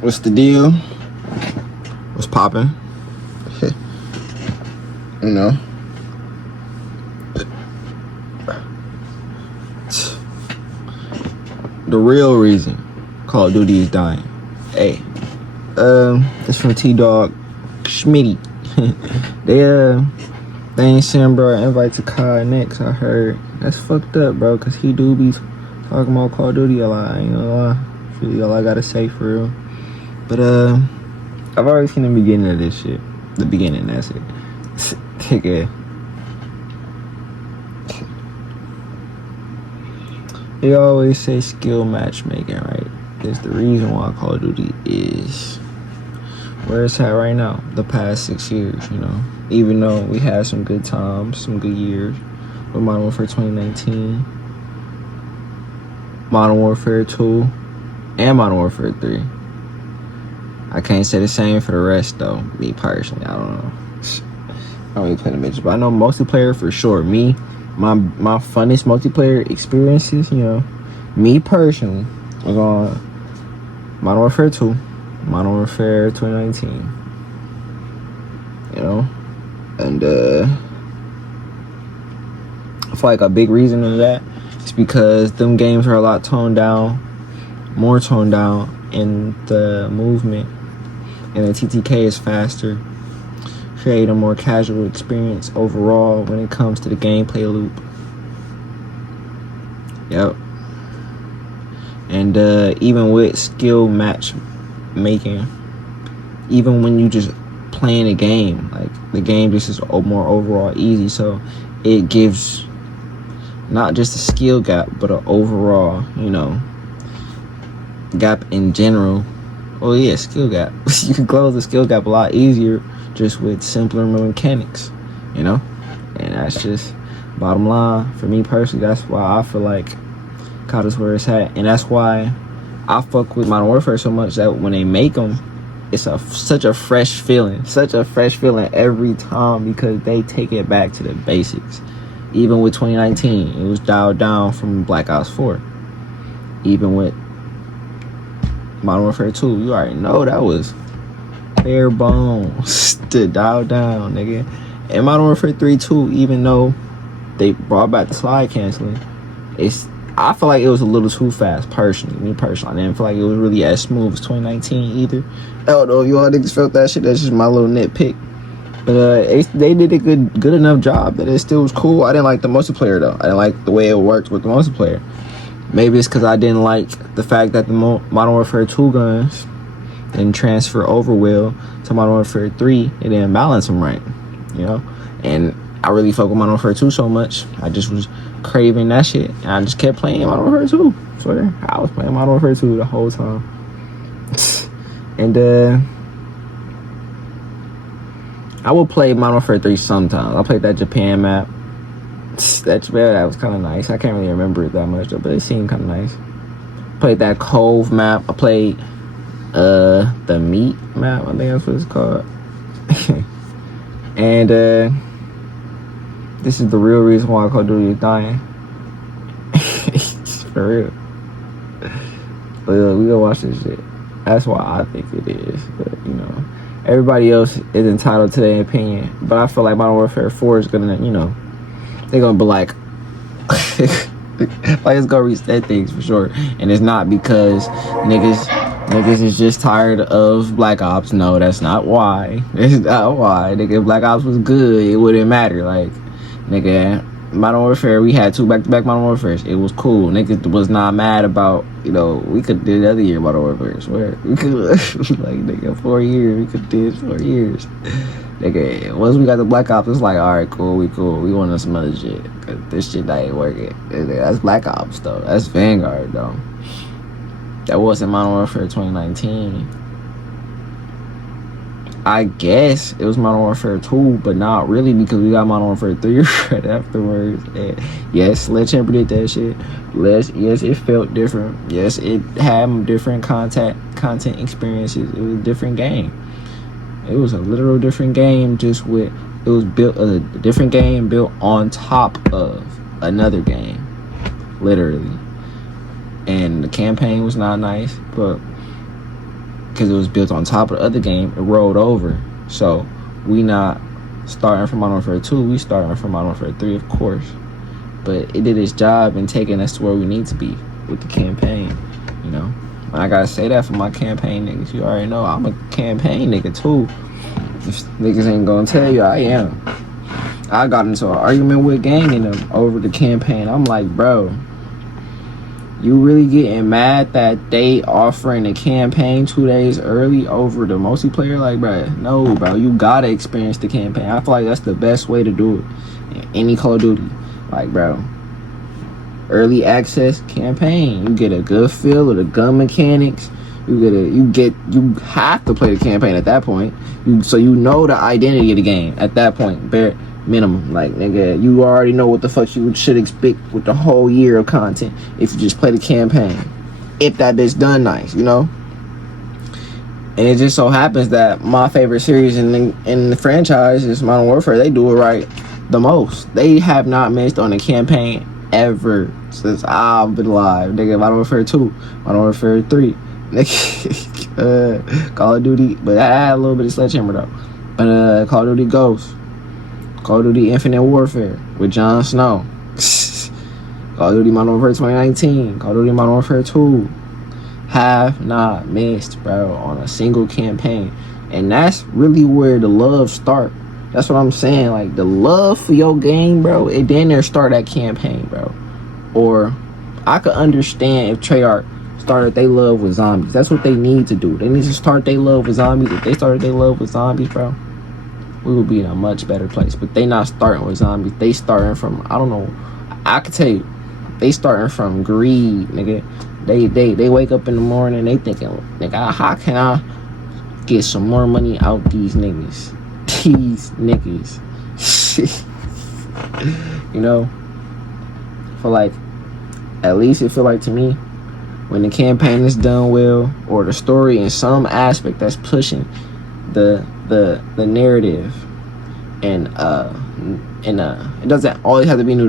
What's the deal? What's poppin'? You know. The real reason Call of Duty is dying. Hey, it's from T-Dog Schmitty. They ain't send bro an invite to Kai next. I heard that's fucked up, bro, cause he do be talking about Call of Duty a lot. I ain't gonna lie. That's really all I gotta say for real. But I've already seen the beginning of this shit. The beginning, that's it. Okay. They always say skill matchmaking, right? It's the reason why Call of Duty is where it's at right now, the past 6 years, you know. Even though we had some good times, some good years with Modern Warfare 2019, Modern Warfare 2, and Modern Warfare 3. I can't say the same for the rest, though. Me personally, I don't know. I don't really play the bitches, but I know multiplayer for sure. Me, my funnest multiplayer experiences, you know, me personally, was on Modern Warfare 2, Modern Warfare 2019, you know, and I feel like a big reason of that is because them games are a lot more toned down, and the movement and the TTK is faster, create a more casual experience overall when it comes to the gameplay loop. Yep. And even with skill match making, even when you just playing a game, like the game just is more overall easy, so it gives not just a skill gap but an overall, you know, gap in general. Oh yeah, skill gap. You can close the skill gap a lot easier just with simpler mechanics, you know. And that's just bottom line for me personally. That's why I feel like COD is where it's at, and that's why I fuck with Modern Warfare so much, that when they make them, it's such a fresh feeling every time, because they take it back to the basics. Even with 2019, it was dialed down from Black Ops 4. Even with Modern Warfare 2, you already know that was bare bones to dial down, nigga. And Modern Warfare 3 too, even though they brought back the slide canceling, I feel like it was a little too fast, personally. Me personally, I didn't feel like it was really as smooth as 2019 either. I don't know if you all niggas felt that shit. That's just my little nitpick. But they did a good enough job that it still was cool. I didn't like the multiplayer though. I didn't like the way it worked with the multiplayer. Maybe it's because I didn't like the fact that the Modern Warfare 2 guns didn't transfer over well to Modern Warfare 3. It didn't balance them right, you know. And I really fuck with Modern Warfare 2 so much, I just was craving that shit, and I just kept playing Modern Warfare 2. I swear, I was playing Modern Warfare 2 the whole time. And I will play Modern Warfare 3 sometimes. I played that Japan map. That was kind of nice. I can't really remember it that much though, but it seemed kind of nice. Played that Cove map. I played the Meat map, I think that's what it's called. And this is the real reason why Call of Duty is dying. For real. But we gonna watch this shit. That's why I think it is. But you know, everybody else is entitled to their opinion. But I feel like Modern Warfare 4 is gonna, you know, they're gonna be like like it's gonna reset things for sure. And it's not because niggas is just tired of Black Ops. No, that's not why. It's not why. Nigga, if Black Ops was good, it wouldn't matter. Like, nigga, Modern Warfare, we had 2 back-to-back Modern Warfares. It was cool. Niggas was not mad about, you know, we could do the other year Modern Warfare. I swear. We could, like, nigga, 4 years. We could do it 4 years. Nigga, once we got the Black Ops, it's like, alright, cool. We want some other shit. Cause this shit ain't working. That's Black Ops, though. That's Vanguard, though. That wasn't Modern Warfare 2019. I guess it was Modern Warfare 2, but not really, because we got Modern Warfare 3 right afterwards. And yes, Sledgehammer did that shit. Yes, it felt different. Yes, it had different content experiences. It was a different game. It was a literal different game, it was built a different game built on top of another game, literally. And the campaign was not nice, but because it was built on top of the other game, it rolled over. So we not starting from Modern Warfare 2, we starting from Modern Warfare 3, of course. But it did its job in taking us to where we need to be with the campaign, you know. And I gotta say that for my campaign niggas. You already know I'm a campaign nigga too. If niggas ain't gonna tell you, I am. I got into an argument with Gang and them over the campaign. I'm like, bro, you really getting mad that they offering the campaign 2 days early over the multiplayer? Like, bro, no, bro, you gotta experience the campaign. I feel like that's the best way to do it in any Call of Duty. Like, bro, early access campaign, you get a good feel of the gun mechanics. You have to play the campaign at that point. So you know the identity of the game at that point, bare minimum. Like, nigga, you already know what the fuck you should expect with the whole year of content if you just play the campaign. If that bitch done nice, you know. And it just so happens that my favorite series in the franchise is Modern Warfare. They do it right the most. They have not missed on a campaign ever since I've been alive. Nigga, Modern Warfare 2, Modern Warfare 3, nigga, Call of Duty, but I had a little bit of Sledgehammer though. But Call of Duty Ghosts, Call of Duty Infinite Warfare with Jon Snow, Call of Duty Modern Warfare 2019, Call of Duty Modern Warfare 2, have not missed, bro, on a single campaign. And that's really where the love start. That's what I'm saying. Like, the love for your game, bro, it then there start that campaign, bro. Or I could understand if Treyarch started their love with zombies. That's what they need to do. They need to start their love with zombies. If they started their love with zombies, bro, we would be in a much better place. But they not starting with zombies. They starting from, I don't know, I could tell you, they starting from greed, nigga. They wake up in the morning, they thinking, nigga, how can I get some more money out these niggas? These niggas. You know? For like, at least it feel like to me, when the campaign is done well, or the story in some aspect that's pushing the narrative, and it doesn't always have to be a new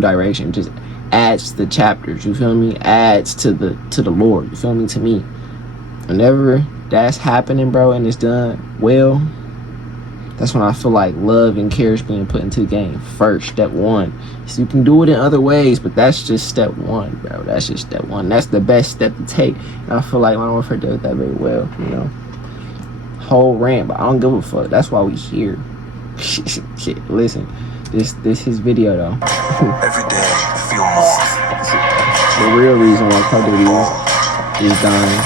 direction. It just adds to the chapters, you feel me? Adds to the lore, you feel me? To me, whenever that's happening, bro, and it's done well, that's when I feel like love and care is being put into the game first, step one. So you can do it in other ways, but that's just step one, bro. That's just step one. That's the best step to take. And I feel like Modern Warfare does that very well, you know. Whole rant, but I don't give a fuck. That's why we here. Shit, listen. This his video though. Every day I feel more. The real reason why Call of Duty is dying.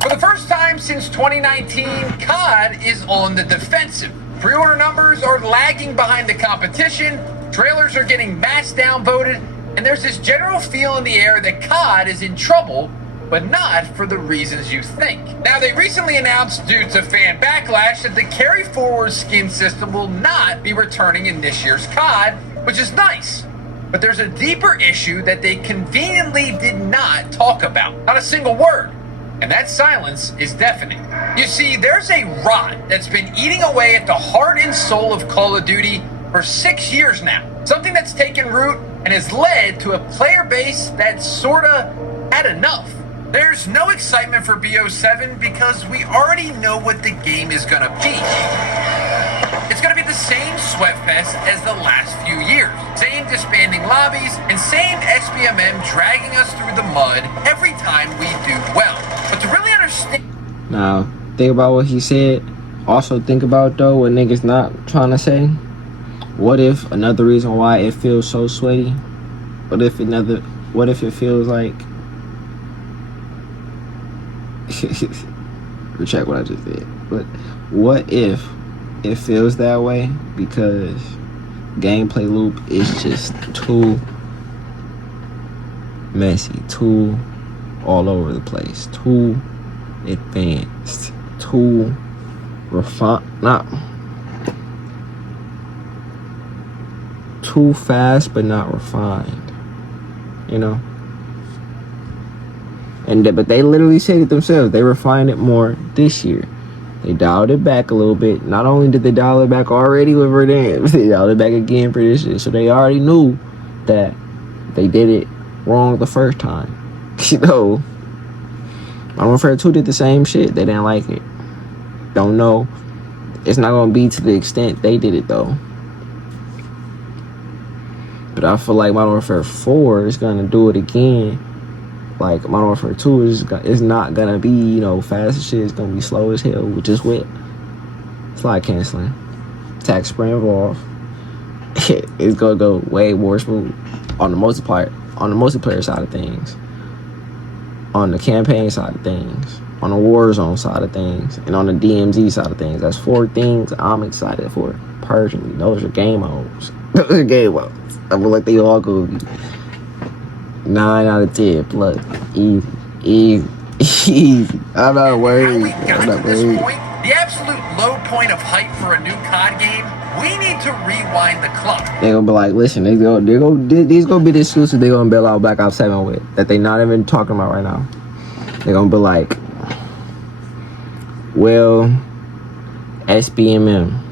For the first time since 2019, COD is on the defensive. Pre-order numbers are lagging behind the competition, trailers are getting mass downvoted, and there's this general feel in the air that COD is in trouble, but not for the reasons you think. Now, they recently announced, due to fan backlash, that the carry forward skin system will not be returning in this year's COD, which is nice. But there's a deeper issue that they conveniently did not talk about. Not a single word. And that silence is deafening. You see, there's a rot that's been eating away at the heart and soul of Call of Duty for 6 years now. Something that's taken root and has led to a player base that's sorta had enough. There's no excitement for BO7 because we already know what the game is gonna be. It's gonna be the same sweatfest as the last few years. Same disbanding lobbies and same SBMM dragging us through the mud every time we do well. But to really understand... Now, think about what he said. Also think about, though, what niggas not trying to say. What if another reason why it feels so sweaty? What if it feels like... Recheck what I just did. But what if it feels that way because gameplay loop is just too messy, too all over the place, too advanced, too refined, not too fast but not refined, you know? But they literally said it themselves. They refined it more this year. They dialed it back a little bit. Not only did they dial it back already with Verdun, they dialed it back again for this shit. So they already knew that they did it wrong the first time. You know, Modern Warfare 2 did the same shit. They didn't like it. Don't know. It's not gonna be to the extent they did it though. But I feel like Modern Warfare 4 is gonna do it again. Like Modern Warfare 2 is not gonna be, you know, fast as shit. It's gonna be slow as hell, which is wet. Slide canceling, attack spray involved. It's gonna go way more smooth on the multiplayer side of things, on the campaign side of things, on the Warzone side of things, and on the DMZ side of things. That's 4 things I'm excited for personally. Those are game modes. Those are game modes. I feel like they all go 9 out of 10 plus. Easy. I'm not worried. How we got to this point, the absolute low point of hype for a new COD game, we need to rewind the clock. They're gonna be like, listen, these gonna be the exclusive they're gonna bail out Black Ops 7 with, that they not even talking about right now. They're gonna be like, well, SBMM.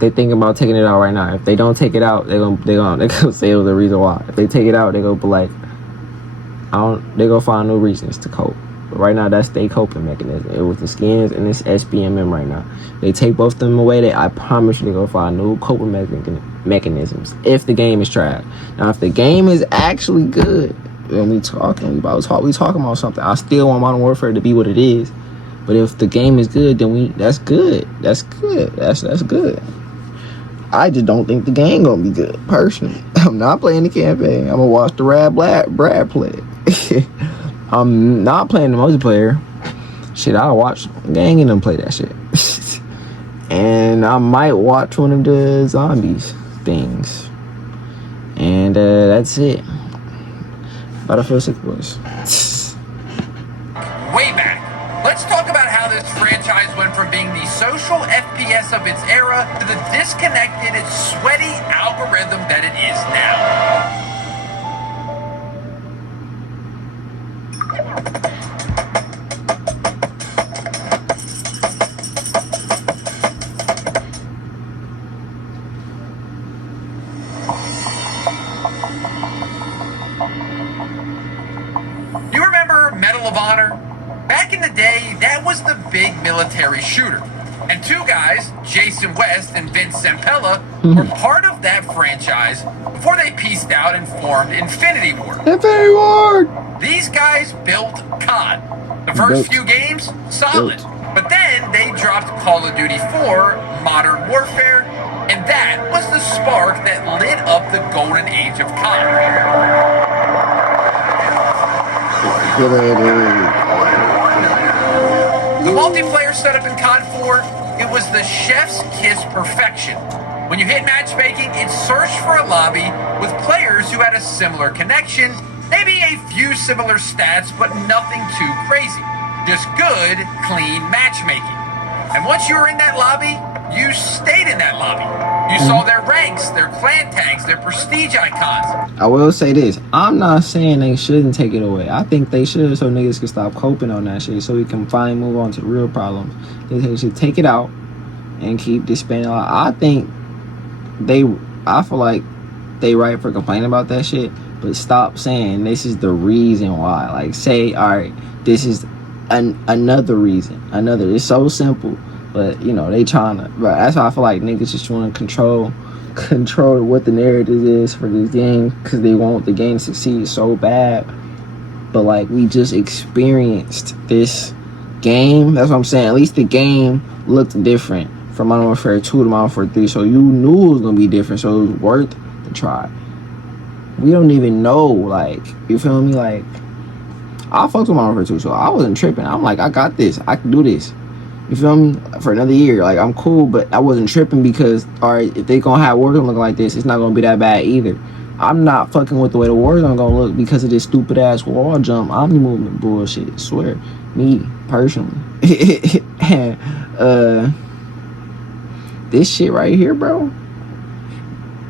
They thinking about taking it out right now. If they don't take it out, they're gonna say it was the reason why. If they take it out, they're gonna be like, they gonna find new reasons to cope. But right now, that's their coping mechanism. It was the skins and this SBMM right now. They take both of them away, I promise you they're gonna find new coping mechanisms if the game is trash. Now, if the game is actually good, when we talking about something, I still want Modern Warfare to be what it is. But if the game is good, then that's good. That's good. I just don't think the game gonna be good, personally. I'm not playing the campaign. I'm gonna watch the Brad play it. I'm not playing the multiplayer. Shit, I'll watch Gang and them play that shit. And I might watch one of the zombies things. And that's it. Battlefield 6 boys. Way back. Let's talk about how this franchise went from being the social FPS of its era to the disconnected, sweaty algorithm that it is now. You remember Medal of Honor? Back in the day, that was the big military shooter. And 2 guys, Jason West and Vince Zampella, were part of that franchise before they pieced out and formed Infinity Ward. Infinity Ward! These guys built COD. The first few games, solid. But then they dropped Call of Duty 4, Modern Warfare, and that was the spark that lit up the golden age of COD. The multiplayer setup in COD 4, it was the chef's kiss perfection. When you hit matchmaking, it searched for a lobby with players who had a similar connection, maybe a few similar stats, but nothing too crazy. Just good, clean matchmaking. And once you were in that lobby, you stayed in that lobby. You saw their ranks, their clan tags, their prestige icons. I will say this. I'm not saying they shouldn't take it away. I think they should, so niggas can stop coping on that shit, so we can finally move on to the real problems. They should take it out and keep disbanding. I feel like they right for complaining about that shit, but stop saying this is the reason why. Like, say, all right, this is another reason. It's so simple. But, you know, they trying to... But that's why I feel like niggas just want to control what the narrative is for this game, because they want the game to succeed so bad. But, like, we just experienced this game. That's what I'm saying. At least the game looked different from Modern Warfare 2 to Modern Warfare 3. So you knew it was going to be different. So it was worth the try. We don't even know, like... You feel me? Like... I fucked with Modern Warfare 2, so I wasn't tripping. I'm like, I got this. I can do this. You feel me? For another year. Like, I'm cool, but I wasn't tripping because, alright, if they gonna have Warzone looking like this, it's not gonna be that bad either. I'm not fucking with the way the Warzone gonna look because of this stupid ass wall jump, omni movement bullshit. I swear. Me, personally. This shit right here, bro.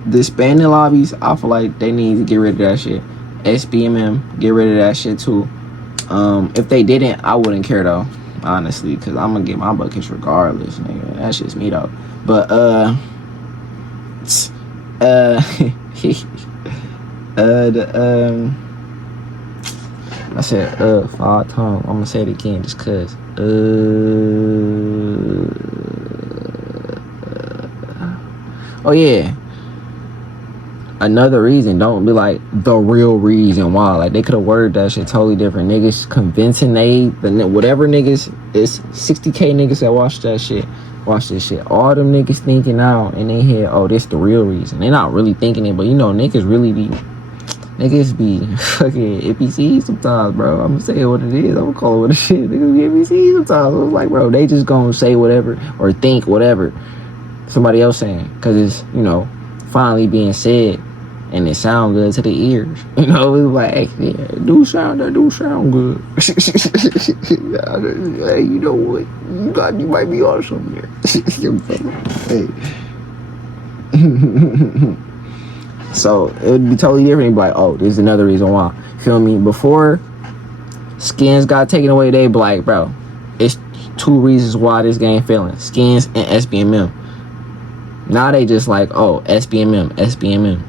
Disbanding lobbies, I feel like they need to get rid of that shit. SBMM, get rid of that shit too. If they didn't, I wouldn't care though. honestly, because I'm gonna get my buckets regardless, nigga. That's just me though. But I said 5 times. I'm gonna say it again just cause oh yeah. Another reason, don't be like the real reason why. Like they could have worded that shit totally different. Niggas convincing whatever niggas, it's 60K niggas that watch this shit. All them niggas thinking out in their head, oh, this the real reason. They not really thinking it, but you know, niggas be fucking NPCs sometimes, bro. I'm gonna say it what it is. I'm gonna call it what it is. Niggas be NPCs sometimes. I was like, bro, they just gonna say whatever or think whatever somebody else saying, cause it's, you know, finally being said and it sound good to the ears. You know, it's like, hey, yeah, that do sound good. Hey, you know what? You might be on something there. Hey. So it would be totally different. You'd be like, oh, this is another reason why. Feel me? Before skins got taken away, they be like, bro, it's 2 reasons why this game failing. Skins and SBMM. Now they just like, oh, SBMM.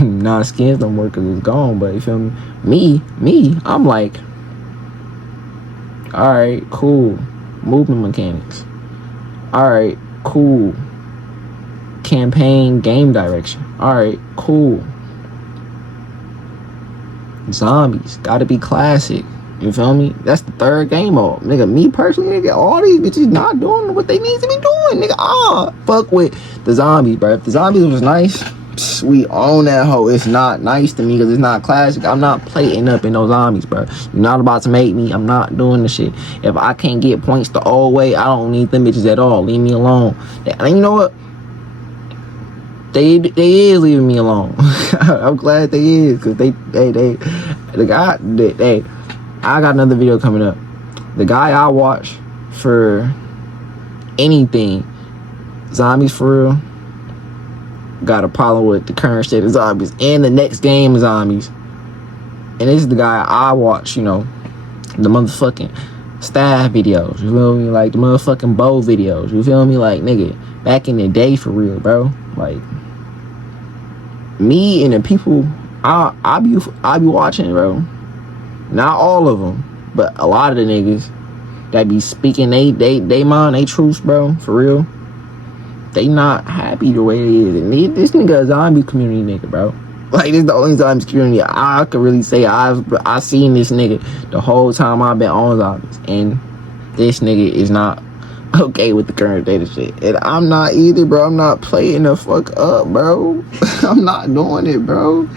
Nah, skins don't work because it's gone, but you feel me? Me, I'm like, alright, cool. Movement mechanics. Alright, cool. Campaign game direction. Alright, cool. Zombies. Gotta be classic. You feel me? That's the 3rd game mode. Nigga, me personally, nigga, all these bitches not doing what they need to be doing. Nigga, fuck with the zombies, bro. If the zombies was nice, we own that hoe. It's not nice to me because it's not classic. I'm not plating up in those zombies, bro. You're not about to make me. I'm not doing the shit. If I can't get points the old way, I don't need them bitches at all. Leave me alone. And you know what? They is leaving me alone. I'm glad they is, because I got another video coming up. The guy I watch for anything, Zombies for Real, got a problem with the current state of zombies and the next game of Zombies. And this is the guy I watch, you know, the motherfucking staff videos, you feel me? Like the motherfucking bow videos, you feel me? Like, nigga, back in the day for real, bro. Like, me and the people I be watching, bro. Not all of them, but a lot of the niggas that be speaking they mind, they truths, bro, for real. They not happy the way it is. And this nigga a zombie community nigga, bro. Like, this is the only zombie community I could really say I seen this nigga the whole time I've been on zombies. And this nigga is not okay with the current data shit. And I'm not either, bro. I'm not playing the fuck up, bro. I'm not doing it, bro.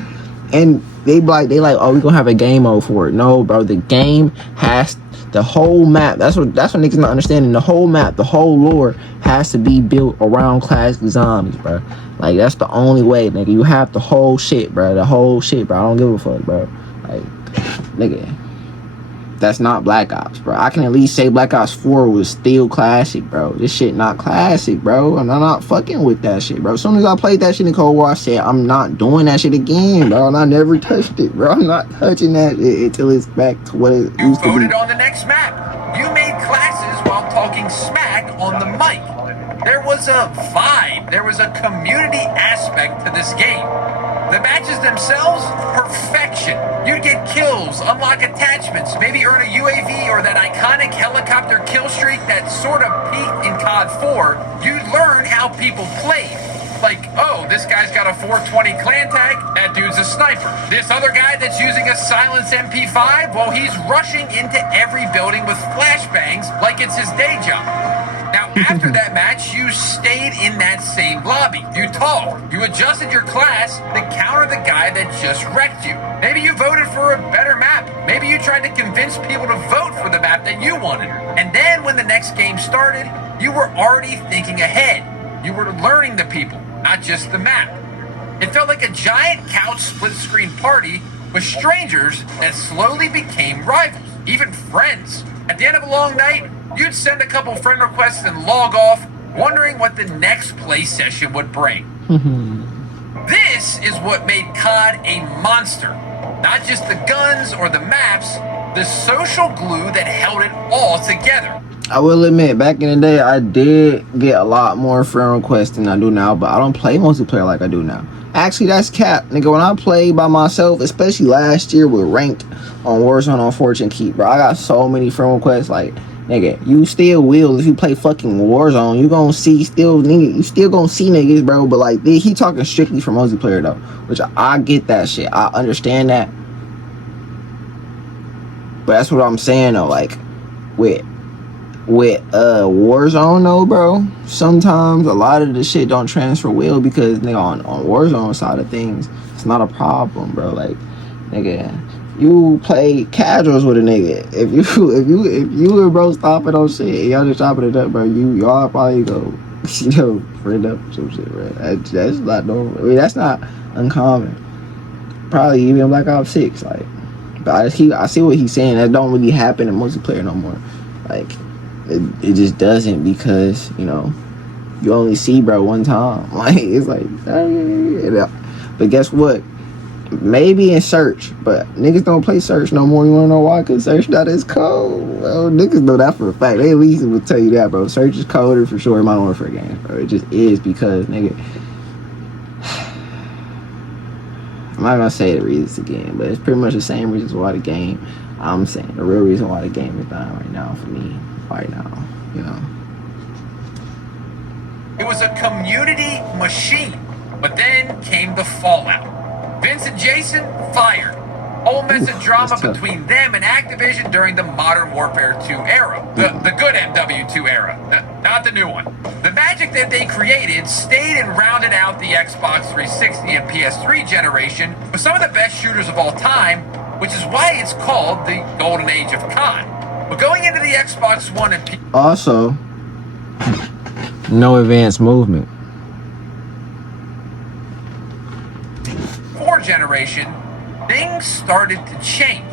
And they like, oh, we gonna have a game mode for it. No, bro, the game has the whole map. That's what niggas not understanding. The whole map, the whole lore has to be built around classic zombies, bro. Like, that's the only way, nigga. You have the whole shit, bro. The whole shit, bro. I don't give a fuck, bro. Like, nigga, that's not Black Ops, bro. I can at least say Black Ops 4 was still classic, bro. This shit not classic, bro. And I'm not fucking with that shit, bro. As soon as I played that shit in Cold War, I said, I'm not doing that shit again, bro. And I never touched it, bro. I'm not touching that until it's back to what it used to be. You voted on the next map. You made classes while talking smack on the mic. There was a vibe. There was a community aspect to this game. The matches themselves, perfection. You'd get kills, unlock attachments, maybe earn a UAV or that iconic helicopter kill streak that sort of peaked in COD 4. You'd learn how people played. Like, oh, this guy's got a 420 clan tag, that dude's a sniper. This other guy that's using a silenced MP5, well, he's rushing into every building with flashbangs like it's his day job. Now, after that match, you stayed in that same lobby. You talked. You adjusted your class to counter the guy that just wrecked you. Maybe you voted for a better map. Maybe you tried to convince people to vote for the map that you wanted. And then when the next game started, you were already thinking ahead. You were learning the people, not just the map. It felt like a giant couch split-screen party with strangers that slowly became rivals, even friends. At the end of a long night, you'd send a couple friend requests and log off, wondering what the next play session would bring. This is what made COD a monster. Not just the guns or the maps, the social glue that held it all together. I will admit, back in the day, I did get a lot more friend requests than I do now, but I don't play multiplayer like I do now. Actually, that's cap, nigga. When I played by myself, especially last year with ranked on Warzone on Fortune Keep, bro, I got so many friend requests. Like, nigga, you still will if you play fucking Warzone. You gonna see still, nigga. You still gonna see niggas, bro. But like, he talking strictly for multiplayer though, which I get that shit. I understand that, but that's what I'm saying though. Like, with Warzone though, bro, sometimes a lot of the shit don't transfer well because nigga on Warzone side of things, it's not a problem, bro. Like, nigga, you play casuals with a nigga. If you and bro stopping on shit, y'all just chopping it up, bro. Y'all probably go, friend up some shit, bro. That's not normal. I mean, that's not uncommon. Probably even Black Ops 6, like. But I see what he's saying. That don't really happen in multiplayer no more. Like. It just doesn't because, you only see bro one time. Like, it's like, but guess what? Maybe in Search, but niggas don't play Search no more. You wanna know why? Cause Search not as cold, bro. Niggas know that for a fact. They at least will tell you that, bro. Search is colder for sure in Modern Warfare games, bro. It just is because, nigga. I'm not gonna say the reasons again, but it's pretty much the same reasons why the game. I'm saying the real reason why the game is dying right now for me. Right now, It was a community machine, but then came the fallout. Vince and Jason fired. Whole mess of drama between them and Activision during the Modern Warfare 2 era. The good MW2 era, not the new one. The magic that they created stayed and rounded out the Xbox 360 and PS3 generation with some of the best shooters of all time, which is why it's called the Golden Age of COD. But going into the Xbox One and also, no advanced movement. 4 generation, things started to change.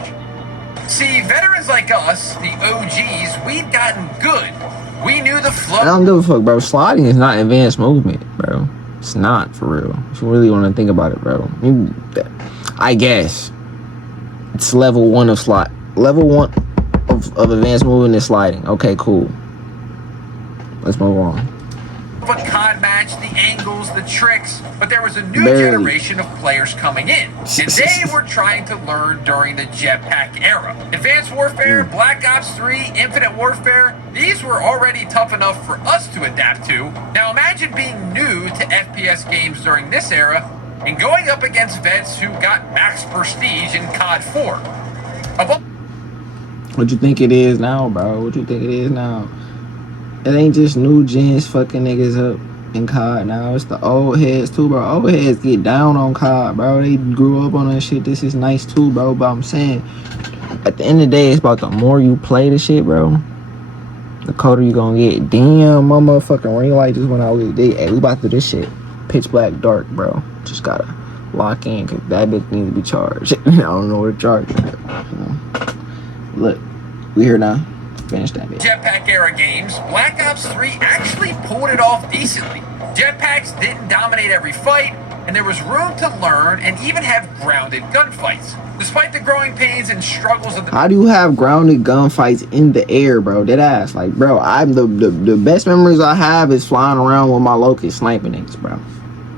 See, veterans like us, the OGs, we'd gotten good. We knew the flow. I don't give a fuck, bro. Sliding is not advanced movement, bro. It's not, for real. If you really want to think about it, bro. I guess it's level 1 of slide. Level 1 of advanced movement is sliding. Okay, cool. Let's move on. A COD match, the angles, the tricks, but there was a new generation of players coming in, and they were trying to learn during the jetpack era. Advanced Warfare, Black Ops 3, Infinite Warfare, these were already tough enough for us to adapt to. Now imagine being new to FPS games during this era and going up against vets who got max prestige in COD 4. What you think it is now, bro? What you think it is now? It ain't just new gens fucking niggas up in COD now. It's the old heads too, bro. Old heads get down on COD, bro. They grew up on that shit. This is nice too, bro. But I'm saying, at the end of the day, it's about the more you play the shit, bro, the colder you gonna get. Damn, my motherfucking ring light just went out. Hey, we about to do this shit. Pitch black dark, bro. Just gotta lock in, cause that bitch needs to be charged. I don't know where to charge it. Look, we here now. Finish that bitch. Jetpack era games, Black Ops 3 actually pulled it off decently. Jetpacks didn't dominate every fight, and there was room to learn and even have grounded gunfights. Despite the growing pains and struggles of the... How do you have grounded gunfights in the air, bro? Dead ass. Like, bro, I'm the best memories I have is flying around with my Locust sniping niggas, bro.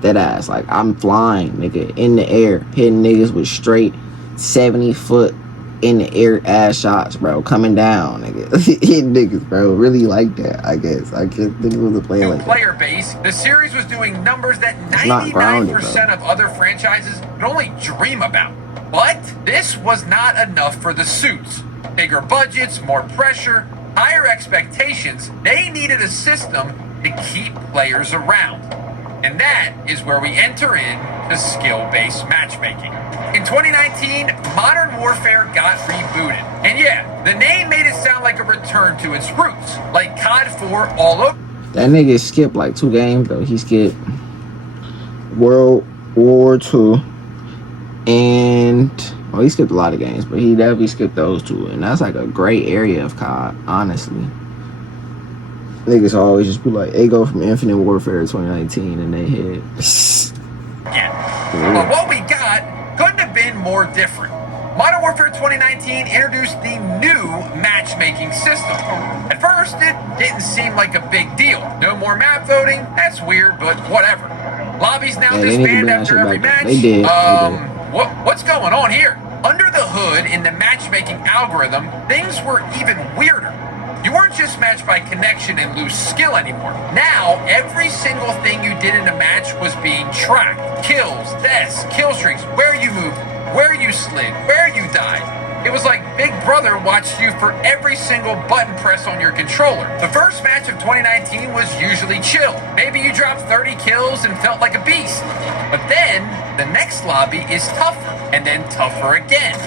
Dead ass. Like, I'm flying, nigga, in the air, hitting niggas with straight 70-foot in the air ass shots, bro, coming down, nigga. Hitting niggas, bro. Really like that, I guess. I can't think it was a player like player base. The series was doing numbers that 99% of other franchises could only dream about. But this was not enough for the suits. Bigger budgets, more pressure, higher expectations. They needed a system to keep players around. And that is where we enter into skill-based matchmaking. In 2019, Modern Warfare got rebooted. And yeah, the name made it sound like a return to its roots, like COD 4 all over. That nigga skipped like 2 games, though. He skipped World War II and... well, he skipped a lot of games, but he definitely skipped those 2. And that's like a great area of COD, honestly. Niggas always just be like, they go from Infinite Warfare 2019 and they hit. Yeah. But what we got couldn't have been more different. Modern Warfare 2019 introduced the new matchmaking system. At first, it didn't seem like a big deal. No more map voting, that's weird, but whatever. Lobbies now disband after every match. They did. What's going on here? Under the hood in the matchmaking algorithm, things were even weirder. You weren't just matched by connection and loose skill anymore. Now, every single thing you did in a match was being tracked. Kills, deaths, kill streaks, where you moved, where you slid, where you died. It was like Big Brother watched you for every single button press on your controller. The first match of 2019 was usually chill. Maybe you dropped 30 kills and felt like a beast. But then, the next lobby is tougher, and then tougher again.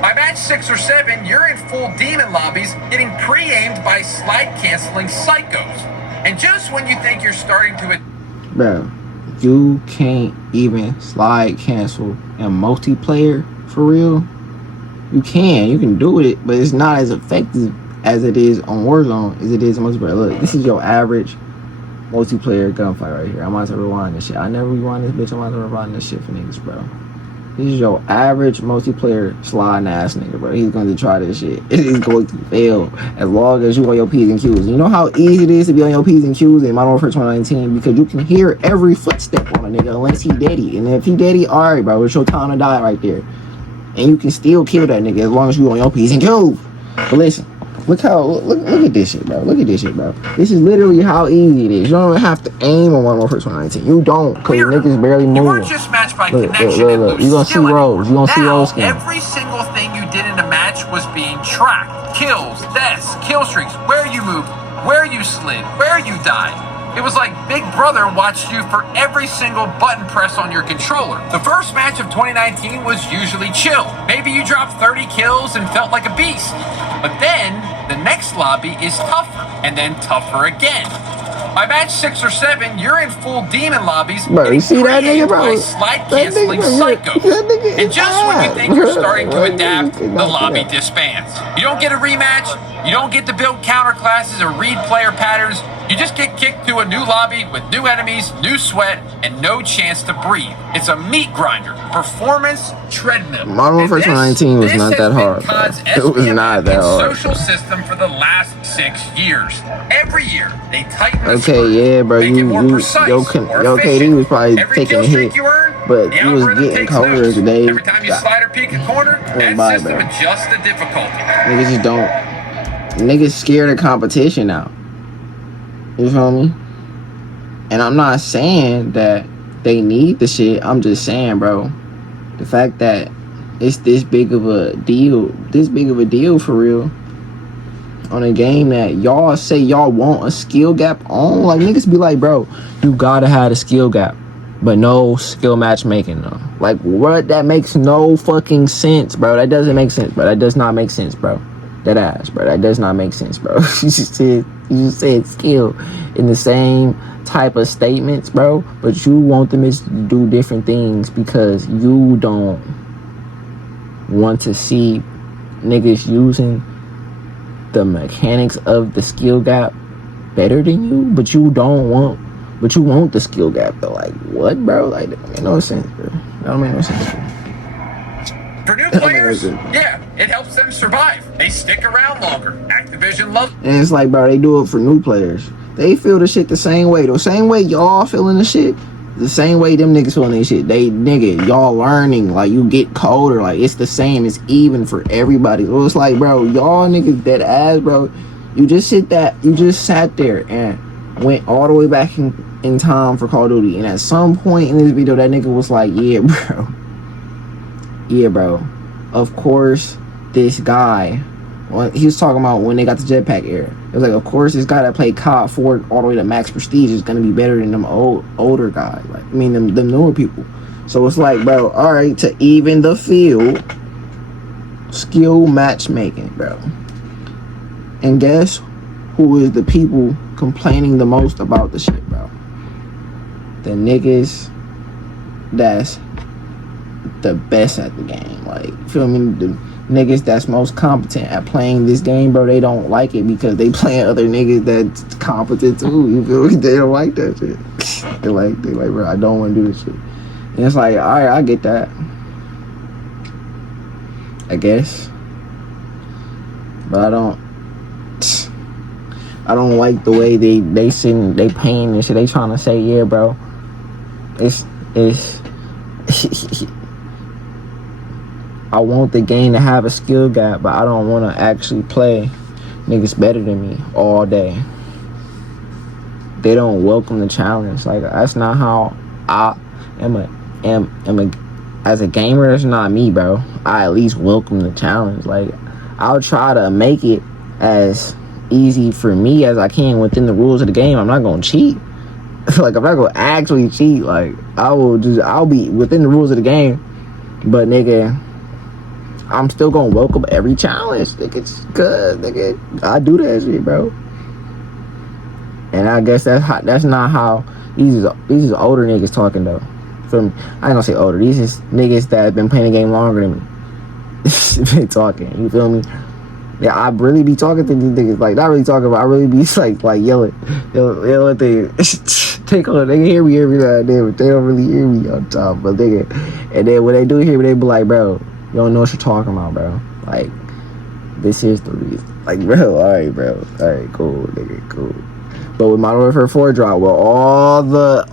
By match 6 or 7, you're in full demon lobbies getting pre-aimed by slide-canceling psychos. And just when you think you're starting to... Bro, you can't even slide cancel in multiplayer for real. You can do it, but it's not as effective as it is on Warzone as it is in multiplayer. Look, this is your average multiplayer gunfight right here. I might have to rewind this shit. I never rewind this bitch. I might have to rewind this shit for niggas, bro. This is your average multiplayer sliding ass nigga, bro. He's going to try this shit. It is going to fail as long as you on your P's and Q's. You know how easy it is to be on your P's and Q's in Modern Warfare 2019? Because you can hear every footstep on a nigga unless he deady. And if he deady, alright, bro, it's your time to die right there. And you can still kill that nigga as long as you on your P's and Q's. But listen, look at this shit, bro. Look at this shit, bro. This is literally how easy it is. You don't even have to aim on Modern Warfare 2019. You don't, because niggas barely move. You weren't just matched by connection. Look. You gonna see roles. You gonna see roles skin. Every single thing you did in a match was being tracked. Kills, deaths, kill streaks, where you moved, where you slid, where you died. It was like Big Brother watched you for every single button press on your controller. The first match of 2019 was usually chill. Maybe you dropped 30 kills and felt like a beast. But then, the next lobby is tougher, and then tougher again. By match 6 or 7, you're in full demon lobbies. Bro, you see that nigga, bro? Slide canceling psychos. And just when you think you're starting to adapt, the lobby disbands. You don't get a rematch. You don't get to build counter classes or read player patterns. You just get kicked to a new lobby with new enemies, new sweat, and no chance to breathe. It's a meat grinder. Performance treadmill. Modern Warfare 2019 was not that hard, bro. It was not that hard. Social system for the last 6 years. Every year, they tighten the okay, yeah, bro. Your KD was probably taking a hit, but you was getting colder today. Every time you slide or peek a corner, that system adjusts the difficulty. Niggas just don't. Niggas scared of competition now. You feel me? And I'm not saying that they need the shit. I'm just saying, bro, the fact that it's this big of a deal for real on a game that y'all say y'all want a skill gap on. Like, niggas be like, bro, you gotta have a skill gap, but no skill matchmaking though. Like, what? That makes no fucking sense, bro. That doesn't make sense, bro. That does not make sense, bro. That ass, bro. That does not make sense, bro. You just said skill in the same type of statements, bro. But you want them to do different things because you don't want to see niggas using the mechanics of the skill gap better than you. But you want the skill gap though. Like, what, bro? Like, that don't make no sense, bro. That don't make no sense, bro. For new players, yeah, it helps them survive. They stick around longer. Activision loves. And it's like, bro, they do it for new players. They feel the shit the same way. The same way y'all feeling the shit, the same way them niggas feeling this shit. They, nigga, y'all learning. Like, you get colder. Like, it's the same. It's even for everybody. So it's like, bro, y'all niggas dead ass, bro. You just sat there and went all the way back in time for Call of Duty. And at some point in this video, that nigga was like, yeah, bro. Yeah, bro. Of course, this guy, he was talking about when they got the jetpack era. It was like, of course, this guy that played COD 4 all the way to max prestige is gonna be better than them older guys. Like, I mean, them newer people. So it's like, bro, all right, to even the field, skill matchmaking, bro. And guess who is the people complaining the most about the shit, bro? The niggas that's the best at the game. Like, feel me? The niggas that's most competent at playing this game, bro, they don't like it because they playing other niggas that's competent too. You feel me? They don't like that shit. They like, bro, I don't want to do this shit. And it's like, alright, I get that. I guess. But I don't like the way they sitting, they paying and shit. They trying to say, yeah, bro, it's I want the game to have a skill gap, but I don't want to actually play niggas better than me all day. They don't welcome the challenge. Like, that's not how I am as a gamer. That's not me, bro. I at least welcome the challenge. Like, I'll try to make it as easy for me as I can within the rules of the game. I'm not gonna cheat. Like, I'm not gonna actually cheat. Like, I'll be within the rules of the game, but nigga, I'm still gonna welcome every challenge. Nigga, it's good, nigga. I do that shit, bro. And I guess that's not how these is older niggas talking though. From, I ain't gonna say older. These is niggas that have been playing the game longer than me. Been talking. You feel me? Yeah, I really be talking to these niggas. Like, not really talking, but I really be like yelling. Yelling things. Take on. They can hear me every now and then, but they don't really hear me on top. But nigga, and then when they do hear me, they be like, bro, you don't know what you're talking about, bro. Like, this is the reason. Like, bro, alright, bro. Alright, cool, nigga, cool. But with Modern Warfare 4 drop, well, all the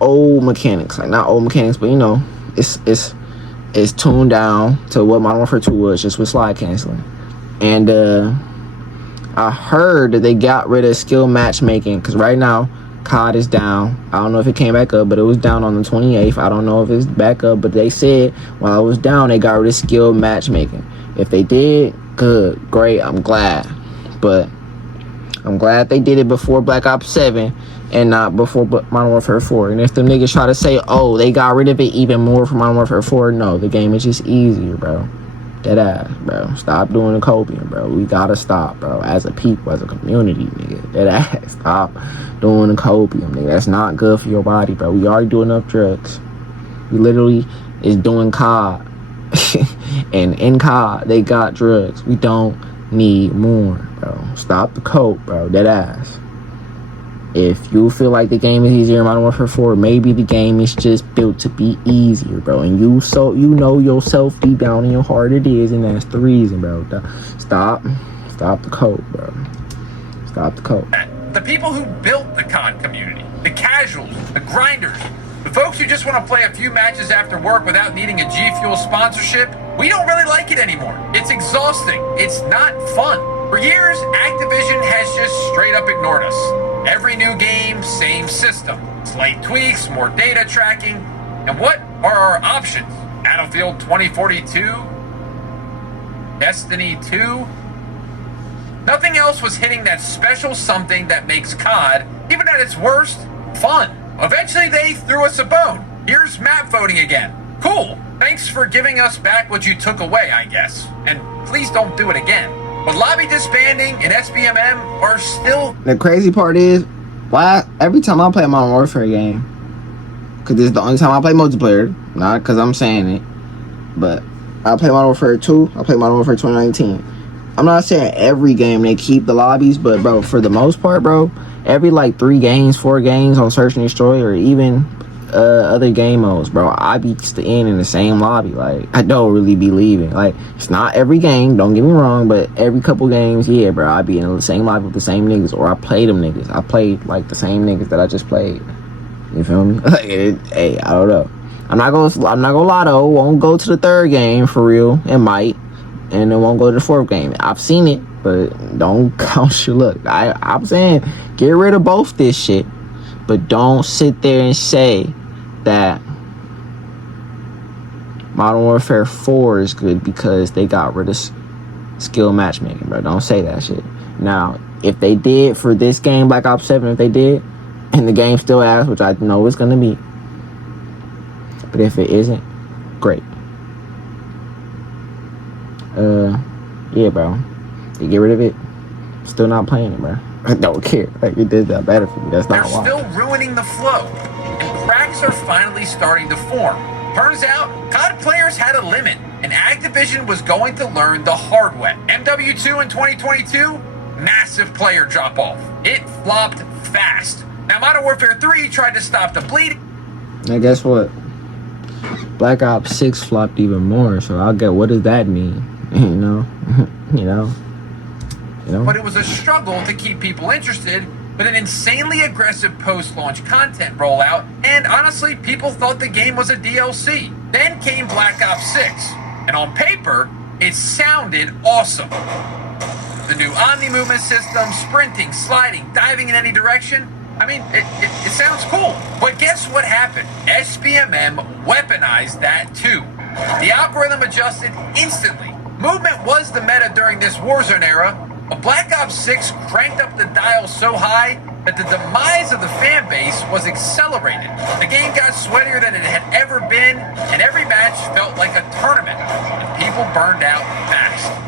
old mechanics, like not old mechanics, but you know, it's tuned down to what Modern Warfare 2 was, just with slide canceling. And I heard that they got rid of skill matchmaking, because right now COD is down. I don't know if it came back up, but it was down on the 28th. I don't know if it's back up, but they said while it was down, they got rid of skill matchmaking. If they did, good, great, I'm glad. But I'm glad they did it before Black Ops 7 and not before Modern Warfare 4. And if them niggas try to say, oh, they got rid of it even more for Modern Warfare 4, no, the game is just easier, bro. Dead ass, bro. Stop doing the copium, bro. We gotta stop, bro. As a people, as a community, nigga. Dead ass. Stop doing the copium, nigga. That's not good for your body, bro. We already do enough drugs. We literally is doing COD. And in COD, they got drugs. We don't need more, bro. Stop the coke, bro. Dead ass. If you feel like the game is easier in Modern Warfare 4, maybe the game is just built to be easier, bro. And you know yourself deep down in your heart it is, and that's the reason, bro. Stop the coke, bro. Stop the coke. The people who built the COD community, the casuals, the grinders, the folks who just want to play a few matches after work without needing a G Fuel sponsorship, we don't really like it anymore. It's exhausting. It's not fun. For years, Activision has just straight up ignored us. Every new game, same system. Slight tweaks, more data tracking. And what are our options? Battlefield 2042? Destiny 2? Nothing else was hitting that special something that makes COD, even at its worst, fun. Eventually they threw us a bone. Here's map voting again. Cool. Thanks for giving us back what you took away, I guess. And please don't do it again. But lobby disbanding and SBMM are still... The crazy part is, why every time I play a Modern Warfare game, because this is the only time I play multiplayer, not because I'm saying it, but I play Modern Warfare 2, I play Modern Warfare 2019. I'm not saying every game they keep the lobbies, but bro, for the most part, bro, every like 3 games, 4 games on Search and Destroy, or even other game modes, bro, I be staying in the same lobby. Like, I don't really be leaving. Like, it's not every game, don't get me wrong, but every couple games, yeah, bro, I be in the same lobby with the same niggas, or I play them niggas. I played like the same niggas that I just played. You feel me? Like, hey, I don't know. I'm not gonna lie though. Won't go to the 3rd game for real. It might, and it won't go to the 4th game. I've seen it, but don't count your luck. I'm saying get rid of both this shit, but don't sit there and say that Modern Warfare 4 is good because they got rid of skill matchmaking, bro. Don't say that shit. Now, if they did for this game, Black Ops 7, if they did, and the game still ass, which I know it's gonna be, but if it isn't, great. Yeah, bro. They get rid of it, still not playing it, bro. I don't care. Like, it did that better for me. That's not why. They're still ruining the flow, and cracks are finally starting to form. Turns out, COD players had a limit, and Activision was going to learn the hard way. MW2 in 2022, massive player drop-off. It flopped fast. Now, Modern Warfare 3 tried to stop the bleeding. Now, guess what? Black Ops 6 flopped even more, so I'll get, what does that mean? you know? you know? But it was a struggle to keep people interested with an insanely aggressive post-launch content rollout, and honestly, people thought the game was a DLC. Then came Black Ops 6, and on paper, it sounded awesome. The new Omni movement system, sprinting, sliding, diving in any direction. I mean, it sounds cool. But guess what happened? SBMM weaponized that too. The algorithm adjusted instantly. Movement was the meta during this Warzone era, but Black Ops 6 cranked up the dial so high that the demise of the fan base was accelerated. The game got sweatier than it had ever been, and every match felt like a tournament, and people burned out fast.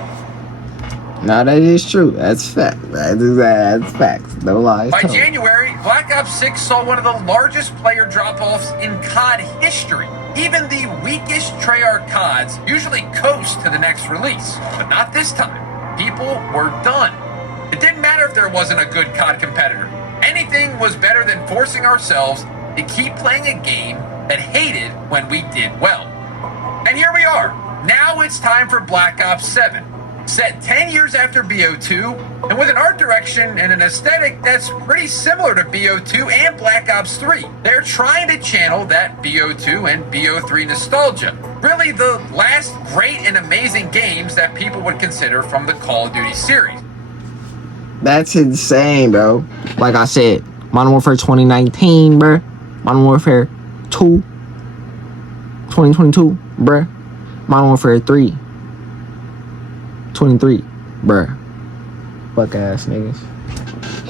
No, that is true. That's fact. That's facts. No lies. By January, Black Ops 6 saw one of the largest player drop-offs in COD history. Even the weakest Treyarch CODs usually coast to the next release, but not this time. People were done. It didn't matter if there wasn't a good COD competitor. Anything was better than forcing ourselves to keep playing a game that hated when we did well. And here we are. Now it's time for Black Ops 7. Set 10 years after BO2, and with an art direction and an aesthetic that's pretty similar to BO2 and Black Ops 3. They're trying to channel that BO2 and BO3 nostalgia. Really the last great and amazing games that people would consider from the Call of Duty series. That's insane, bro. Like I said, Modern Warfare 2019, bruh. Modern Warfare 2, 2022, bruh. Modern Warfare 3, 23, bruh. Fuck ass niggas.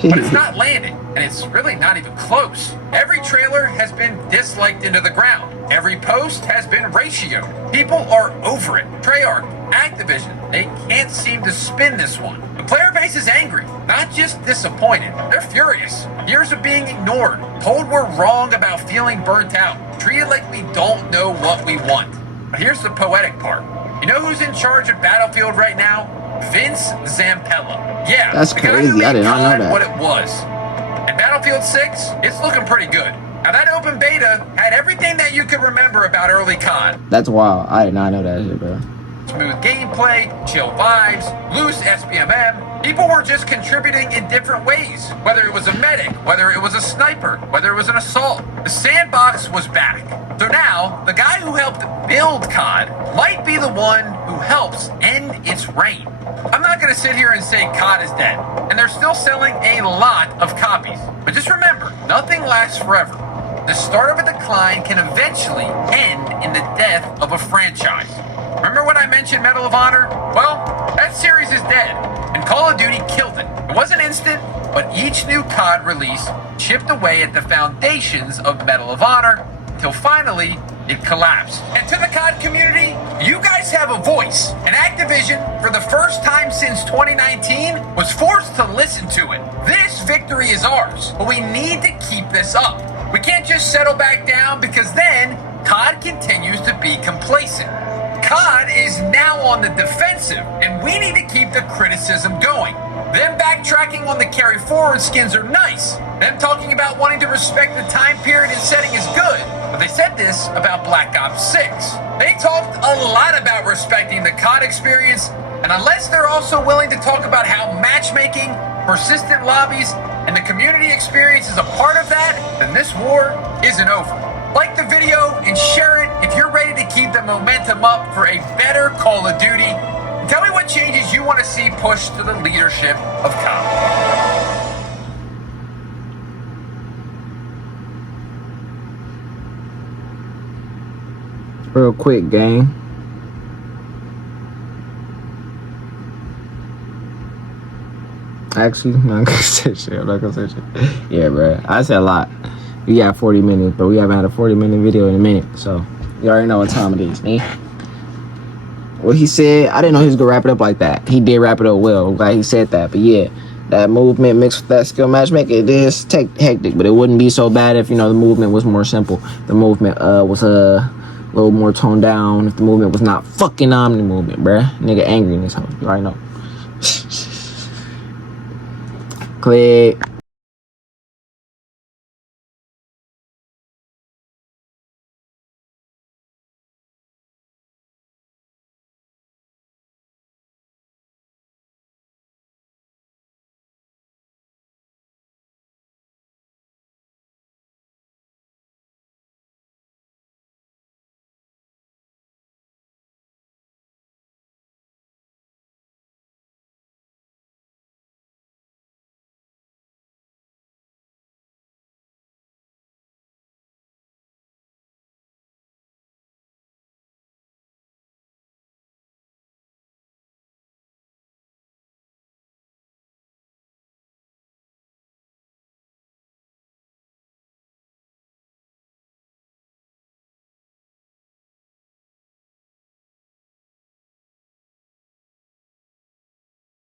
But it's not landing, and it's really not even close. Every trailer has been disliked into the ground. Every post has been ratioed. People are over it. Treyarch, Activision, they can't seem to spin this one. The player base is angry, not just disappointed. They're furious. Years of being ignored, told we're wrong about feeling burnt out, treated like we don't know what we want. But here's the poetic part. You know who's in charge of Battlefield right now? Vince Zampella. Yeah, that's crazy. I did not know that. What it was. And Battlefield 6, it's looking pretty good. Now that open beta had everything that you could remember about early COD. That's wild. I did not know that shit, bro. Smooth gameplay, chill vibes, loose SBMM. People were just contributing in different ways. Whether it was a medic, whether it was a sniper, whether it was an assault. The sandbox was back. So now, the guy who helped build COD might be the one who helps end its reign. I'm not going to sit here and say COD is dead, and they're still selling a lot of copies. But just remember, nothing lasts forever. The start of a decline can eventually end in the death of a franchise. Remember when I mentioned Medal of Honor? Well, that series is dead, and Call of Duty killed it. It wasn't instant, but each new COD release chipped away at the foundations of Medal of Honor until finally it collapsed. And to the COD community, you guys have a voice. And Activision, for the first time since 2019, was forced to listen to it. This victory is ours, but we need to keep this up. We can't just settle back down because then COD continues to be complacent. COD is now on the defensive, and we need to keep the criticism going. Them backtracking on the carry forward skins are nice. Them talking about wanting to respect the time period and setting is good. But they said this about Black Ops 6. They talked a lot about respecting the COD experience, and unless they're also willing to talk about how matchmaking, persistent lobbies, and the community experience is a part of that, then this war isn't over. Like the video and share it if you're ready to keep the momentum up for a better Call of Duty. And tell me what changes you want to see pushed to the leadership of COD. Real quick, gang. Actually, I'm not gonna say shit. Yeah, bro. I said a lot. We got 40 minutes, but we haven't had a 40-minute video in a minute, so you already know what time it is, man. What he said, I didn't know he was gonna wrap it up like that. He did wrap it up well. I'm glad he said that. But yeah, that movement mixed with that skill matchmaking, it is hectic, but it wouldn't be so bad if, you know, the movement was more simple. The movement was a little more toned down. If the movement was not fucking Omni movement, bruh. Nigga angry in this hoe. You already know. Click.